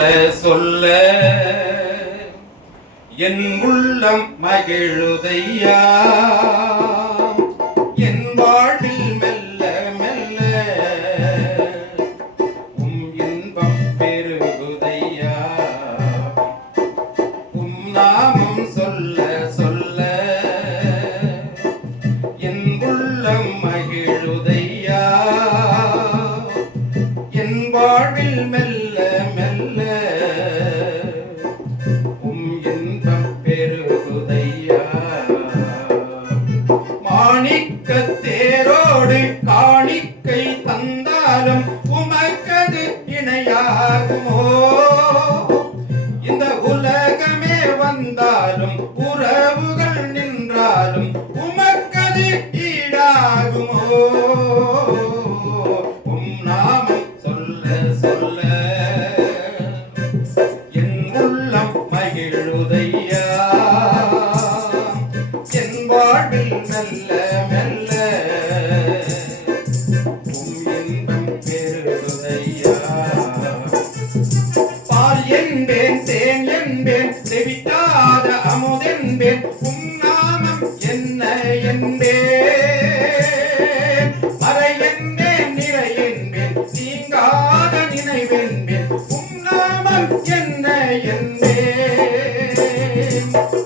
சொல்ல என் உள்ளம் மகிழுதையா, என் வாழ்வில் மெல்ல மெல்ல இன்பம் பெருகுதையா. நாமம் சொல்ல சொல்ல என் உள்ளம் மகிழுதையா, என் வாழ்வில் மெல்ல மெல்ல இன்பம் பெருகுதையா. மாணிக்க தேரோடு காணிக்கை தந்தாலும் உமக்கது இணையாகுமோ? இந்த உலகமே வந்தாலும் உறவுகள் நின்றாலும் உமக்கது ஈடாகுமோ? நாமம் சொல்ல சொல்ல என் உள்ளம் மகிழுதையா, என் வாழ்வில் மெல்ல மெல்ல இன்பம் பெருகுதையா. பால் என்பேன் தேன் என்பேன் செவிட்டாத அமுதென்பேன், நாமம் என்ன என்பேன். மறை என்பேன் நிறை என்பேன் நீங்காத நினைவென்பேன், நாமம் என்ன என்பேன்.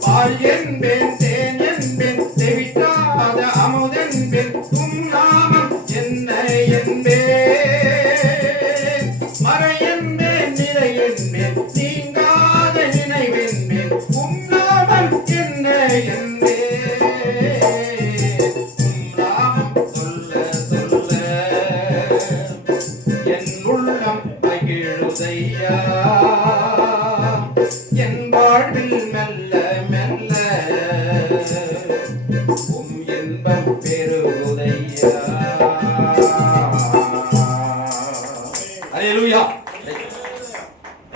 பால் என்பேன் தேன் என்பேன் செவிட்டாத அமுதென்பேன், நாமம் என்ன என்பேன். மறை என்பேன் நிறை என்பேன் நீங்காத நினைவென்பேன், நாமம் என்ன என்பேன். நாமம் சொல்ல சொல்ல என் உள்ளம் மகிழுதையா, என் வாழ்வில் மெல்ல மெல்ல இன்பம் பெருகுதையா.